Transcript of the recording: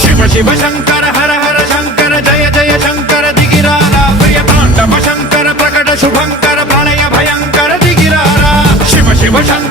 शिव शिव शंकर हर हर शंकर जय जय शंकर दिगिरारा प्रिय तांडव शंकर प्रकट शुभंकर प्रणय भयंकर दिगिरारा शिव शिव शंकर